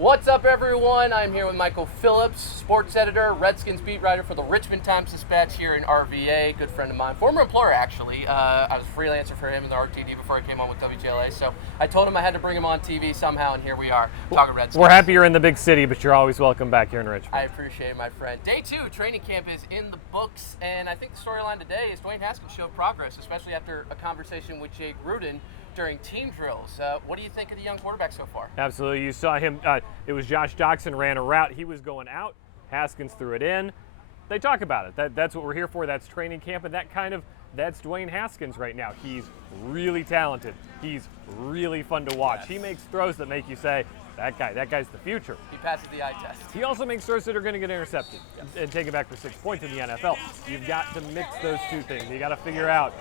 What's up, everyone? I'm here with Michael Phillips, sports editor, Redskins beat writer for the Richmond Times-Dispatch here in RVA. Good friend of mine, former employer actually. I was a freelancer for him in the RTD before I came on with WJLA. So I told him I had to bring him on TV somehow, and here we are talking Redskins. We're happy you're in the big city, but you're always welcome back here in Richmond. I appreciate it, my friend. Day 2 training camp is in the books, and I think the storyline today is Dwayne Haskins showed progress, especially after a conversation with Jake Gruden during team drills. What do you think of the young quarterback so far? Absolutely. You saw him. It was Josh Doctson ran a route. He was going out. Haskins threw it in. They talk about it. That's what we're here for. That's training camp, and that's Dwayne Haskins right now. He's really talented. He's really fun to watch. Yes. He makes throws that make you say, that guy's the future. He passes the eye test. He also makes throws that are going to get intercepted and take it back for 6 points in the NFL. You've got to mix those two things. You got to figure out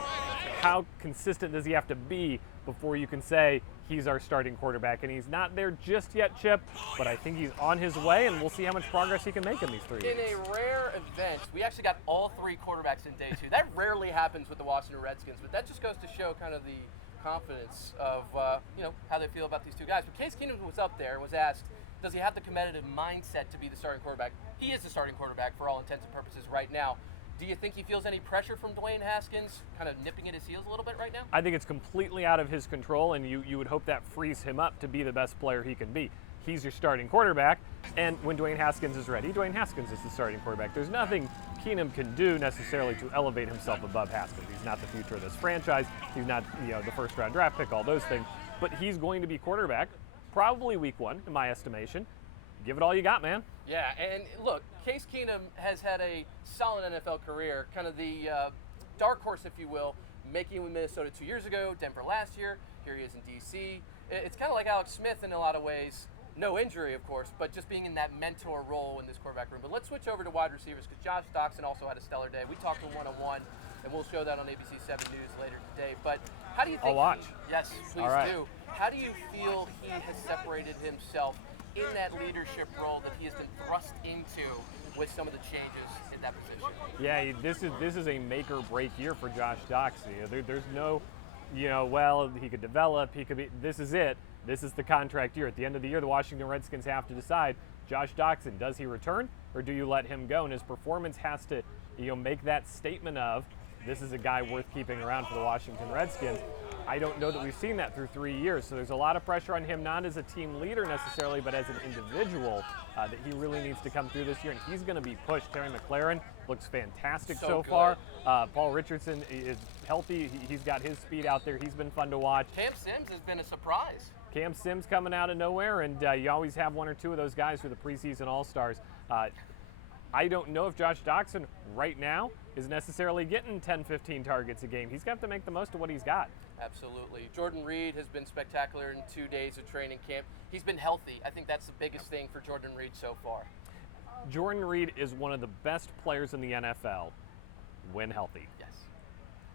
how consistent does he have to be before you can say he's our starting quarterback. And he's not there just yet, Chip, but I think he's on his way, and we'll see how much progress he can make in these 3 years. In a rare event, we actually got all 3 quarterbacks in day 2. That rarely happens with the Washington Redskins, but that just goes to show kind of the confidence of how they feel about these 2 guys. But Case Keenum was up there and was asked, does he have the competitive mindset to be the starting quarterback? He is the starting quarterback for all intents and purposes right now. Do you think he feels any pressure from Dwayne Haskins kind of nipping at his heels a little bit right now? I think it's completely out of his control, and you would hope that frees him up to be the best player he can be. He's your starting quarterback, and when Dwayne Haskins is ready, Dwayne Haskins is the starting quarterback. There's nothing Keenum can do necessarily to elevate himself above Haskins. He's not the future of this franchise. He's not the first-round draft pick, all those things. But he's going to be quarterback, probably week 1, in my estimation. Give it all you got, man. Yeah, and look, Case Keenum has had a solid NFL career, kind of the dark horse, if you will, making it with Minnesota 2 years ago, Denver last year, here he is in D.C. It's kind of like Alex Smith in a lot of ways. No injury, of course, but just being in that mentor role in this quarterback room. But let's switch over to wide receivers, because Josh Doctson also had a stellar day. We talked to him one-on-one, and we'll show that on ABC 7 News later today. But how do you think I'll watch. Yes, please all right. do. How do you feel he has separated himself in that leadership role that he has been thrust into with some of the changes in that position? Yeah, this is a make or break year for Josh Doctson. There's no, well, he could develop, he could be. This is it. This is the contract year. At the end of the year, the Washington Redskins have to decide, Josh Doctson, does he return or do you let him go? And his performance has to, make that statement of, this is a guy worth keeping around for the Washington Redskins. I don't know that we've seen that through 3 years, so there's a lot of pressure on him, not as a team leader necessarily, but as an individual that he really needs to come through this year, and he's going to be pushed. Terry McLaurin looks fantastic so far. Paul Richardson is healthy. He's got his speed out there. He's been fun to watch. Cam Sims has been a surprise. Cam Sims coming out of nowhere, and you always have 1 or 2 of those guys who are the preseason All-Stars. I don't know if Josh Doctson right now is necessarily getting 10, 15 targets a game. He's got to make the most of what he's got. Absolutely. Jordan Reed has been spectacular in 2 days of training camp. He's been healthy. I think that's the biggest thing for Jordan Reed so far. Jordan Reed is one of the best players in the NFL when healthy. Yes.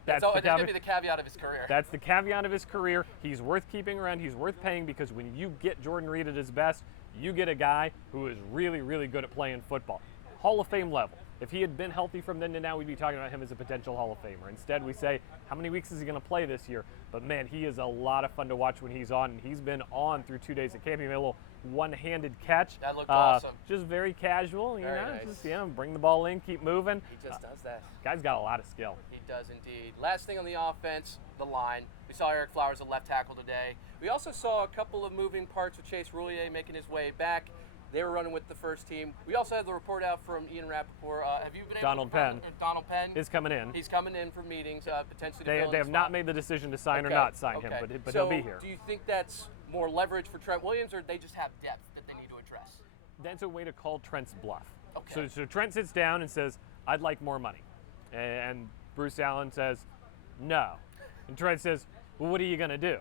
That's going to be the caveat of his career. That's the caveat of his career. He's worth keeping around. He's worth paying, because when you get Jordan Reed at his best, you get a guy who is really, really good at playing football. Hall of Fame level. If he had been healthy from then to now, we'd be talking about him as a potential Hall of Famer. Instead, we say, how many weeks is he going to play this year? But man, he is a lot of fun to watch when he's on, and he's been on through 2 days at camp. He made a little one-handed catch. That looked awesome. Just very casual, Very nice. Just bring the ball in, keep moving. He just does that. Guy's got a lot of skill. He does indeed. Last thing on the offense, the line. We saw Eric Flowers at left tackle today. We also saw a couple of moving parts with Chase Roulier making his way back. They were running with the first team. We also had the report out from Ian Rappaport. Have you been able Donald Penn. Donald Penn is coming in. He's coming in for meetings, potentially. They have not made the decision to sign or not sign him, but he'll be here. Do you think that's more leverage for Trent Williams, or they just have depth that they need to address? That's a way to call Trent's bluff. Okay. So Trent sits down and says, I'd like more money. And Bruce Allen says, no. And Trent says, well, what are you going to do?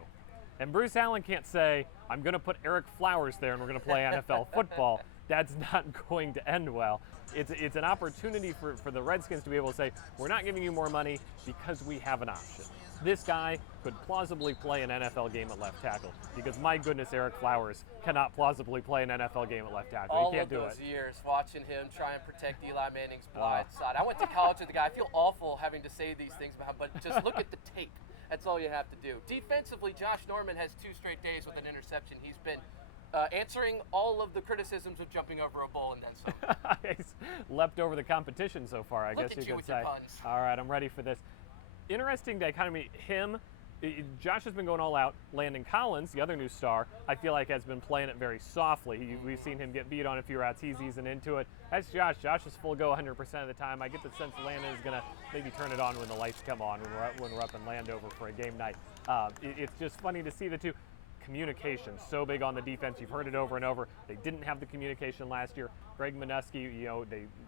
And Bruce Allen can't say, I'm going to put Eric Flowers there and we're going to play NFL football. That's not going to end well. It's an opportunity for the Redskins to be able to say, we're not giving you more money because we have an option. This guy could plausibly play an NFL game at left tackle, because my goodness, Eric Flowers cannot plausibly play an NFL game at left tackle. He can't do it. All of those years watching him try and protect Eli Manning's blind side. I went to college with the guy. I feel awful having to say these things about him, but just look at the tape. That's all you have to do. Defensively, Josh Norman has 2 straight days with an interception. He's been answering all of the criticisms of jumping over a bull and then some. He's leapt over the competition so far, I Look guess at you with could say. your puns. All right, I'm ready for this. Interesting dichotomy. Josh has been going all out. Landon Collins, the other new star, I feel like has been playing it very softly. We've seen him get beat on a few routes. He's easing into it. That's Josh. Josh is full go 100% of the time. I get the sense Landon is going to maybe turn it on when the lights come on, when we're up in Landover for a game night. It's just funny to see the two. Communication, so big on the defense. You've heard it over and over. They didn't have the communication last year. Greg Minuski,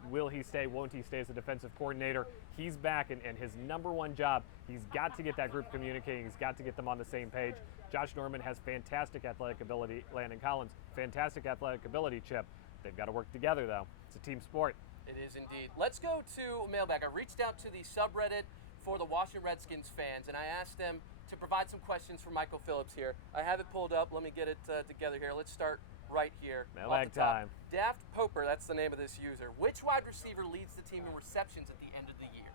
will he stay, won't he stay as a defensive coordinator? He's back, and his number one job, he's got to get that group communicating. He's got to get them on the same page. Josh Norman has fantastic athletic ability. Landon Collins, fantastic athletic ability, Chip. They've got to work together, though. It's a team sport. It is indeed. Let's go to mailbag. I reached out to the subreddit for the Washington Redskins fans, and I asked them to provide some questions for Michael Phillips here. I have it pulled up. Let me get it together here. Let's start right here. Mailbag time. Daft Poper, that's the name of this user. Which wide receiver leads the team in receptions at the end of the year?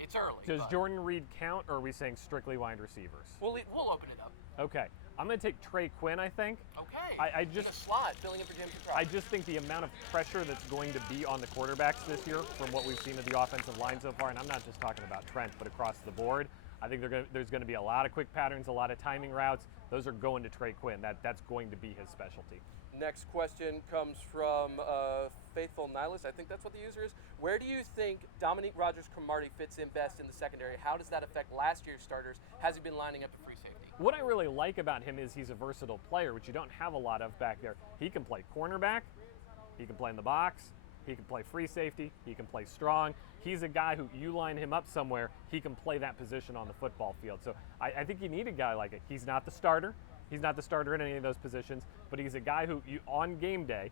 It's early. Does Jordan Reed count, or are we saying strictly wide receivers? We'll open it up. Okay. I'm going to take Trey Quinn, I think. Okay. I just in the slot, filling in for Jim Petrarca. I just think the amount of pressure that's going to be on the quarterbacks this year from what we've seen of the offensive line so far, and I'm not just talking about Trent, but across the board, I think there's going to be a lot of quick patterns, a lot of timing routes. Those are going to Trey Quinn. That's going to be his specialty. Next question comes from Faithful Nihilist. I think that's what the user is. Where do you think Dominique Rodgers-Cromartie fits in best in the secondary? How does that affect last year's starters? Has he been lining up at free safety? What I really like about him is he's a versatile player, which you don't have a lot of back there. He can play cornerback. He can play in the box. He can play free safety. He can play strong. He's a guy who you line him up somewhere, he can play that position on the football field. So I think you need a guy like it. He's not the starter. He's not the starter in any of those positions, but he's a guy who, on game day,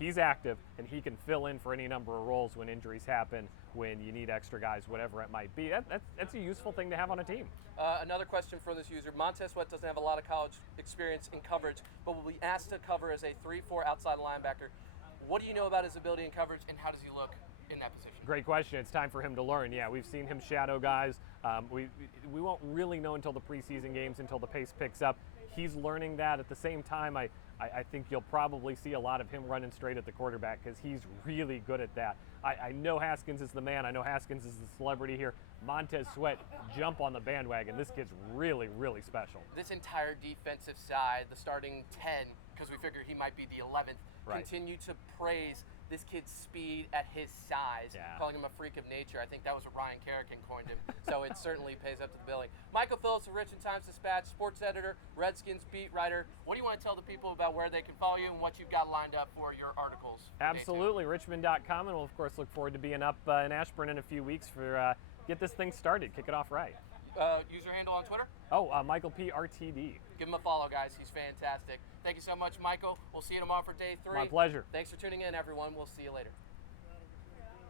he's active and he can fill in for any number of roles when injuries happen, when you need extra guys, whatever it might be. That's a useful thing to have on a team. Another question from this user. Montez Sweat doesn't have a lot of college experience in coverage, but will be asked to cover as a 3-4 outside linebacker. What do you know about his ability in coverage, and how does he look in that position? Great question. It's time for him to learn. Yeah, we've seen him shadow guys. We won't really know until the preseason games, until the pace picks up. He's learning that. At the same time, I think you'll probably see a lot of him running straight at the quarterback because he's really good at that. I know Haskins is the man. I know Haskins is the celebrity here. Montez Sweat, jump on the bandwagon. This kid's really, really special. This entire defensive side, the starting 10, because we figure he might be the 11th, right, continue to praise this kid's speed at his size, calling him a freak of nature. I think that was what Ryan Kerrigan coined him, so it certainly pays up to the billing. Michael Phillips of Richmond Times-Dispatch, sports editor, Redskins beat writer. What do you want to tell the people about where they can follow you and what you've got lined up for your articles? Absolutely, Richmond.com, and we'll of course look forward to being up in Ashburn in a few weeks for get this thing started, kick it off right. User handle on Twitter? Michael P. RTD. Give him a follow, guys. He's fantastic. Thank you so much, Michael. We'll see you tomorrow for day 3. My pleasure. Thanks for tuning in, everyone. We'll see you later.